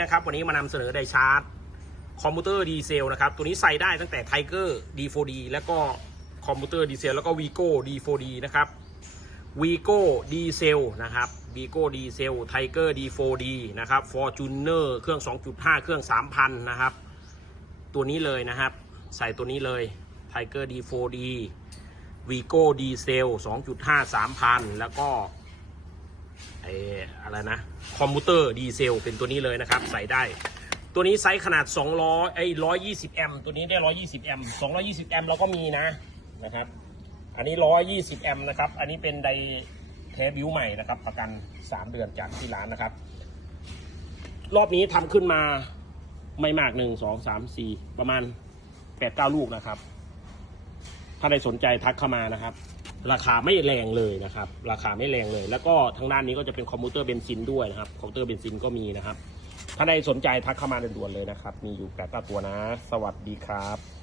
นะครับ วันนี้มานำเสนอไดชาร์จคอมพิวเตอร์ดีเซลนะครับ ตัวนี้ใส่ได้ตั้งแต่ Tiger D4D แล้วก็คอมพิวเตอร์ดีเซลแล้วก็ Vigo D4D นะครับ Vigo D-Cell นะครับ Vigo D-Cell Tiger D4D นะครับ Fortuner เครื่อง 2.5 เครื่อง 3,000 นะครับ ตัวนี้เลยนะครับ ใส่ตัวนี้เลย Tiger D4D Vigo D-Cell 2.5 3,000 แล้วก็ อะไรนะคอมพิวเตอร์ดีเซลเป็นตัวนี้เลยนะครับ ใส่ได้ ตัวนี้ไซส์ขนาด 200ไอ้120 แอมตัวนี้ได้ 120 แอม220 แอมเราก็มีนะนะครับ อันนี้ 120 แอมนะครับ อันนี้เป็นไดเทบิวใหม่นะครับ ประกัน 3 เดือนจากที่ร้านนะครับ รอบนี้ทำขึ้นมาไม่มาก 1 2 3 4 ประมาณ 8-9 ลูกนะครับ ถ้าใครสนใจทักเข้ามานะครับ ราคาไม่แรงเลยนะครับ ราคาไม่แรงเลย แล้วก็ทางด้านนี้ก็จะเป็นคอมพิวเตอร์เบนซินด้วยนะครับคอมพิวเตอร์เบนซินก็มีนะครับ ถ้าใครสนใจทักเข้ามาด่วนๆเลยนะครับ มีอยู่แปดตัวนะ สวัสดีครับ